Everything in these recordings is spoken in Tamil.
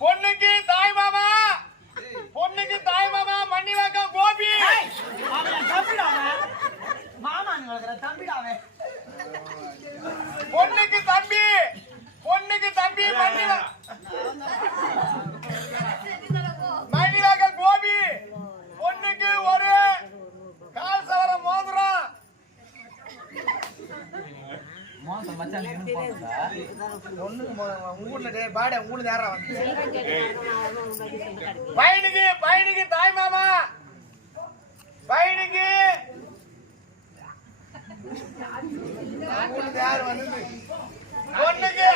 பொண்ணுக்கு தாய் மாமா. பொண்ணுக்கு தாய் மாமா கோபி. நீ வளர்க்குற தம்பிடாவே பொண்ணுக்கு தம்பி. பொண்ணுக்கு தம்பி மண்ணிவா மோசம் மச்சான் என்ன போடுறா உங்களுடைய பாட உங்களுக்கு யாரா வந்து? பையனுக்கு பையனுக்கு தாய் மாமா. பையனுக்கு. உங்களுக்கு யார் வந்தது பொண்ணுக்கு.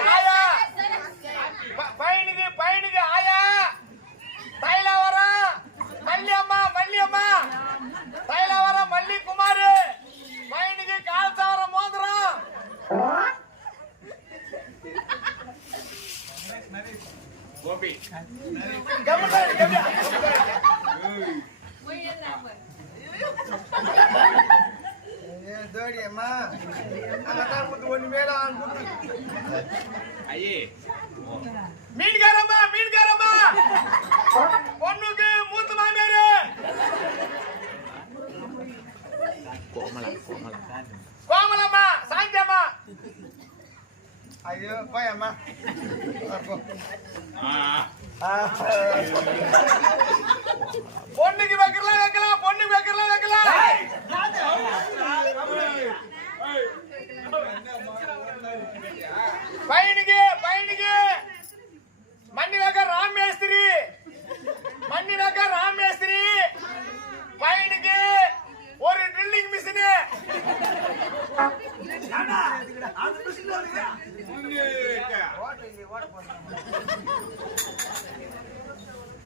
ஒண்ணு மேல குத்து மீன்காரம்மா மீன்காரம்மா. பொண்ணுக்கு மூத்த மாமியாரு. கோமலம்மா ஐயோ போய் அம்மா போ. பொண்ணுக்கு வைக்கலாம் வைக்கலாம் பொண்ணுக்கு வைக்கலாம் வைக்கலாம் பையனுக்கு பையனுக்கு அந்த பிரச்சனை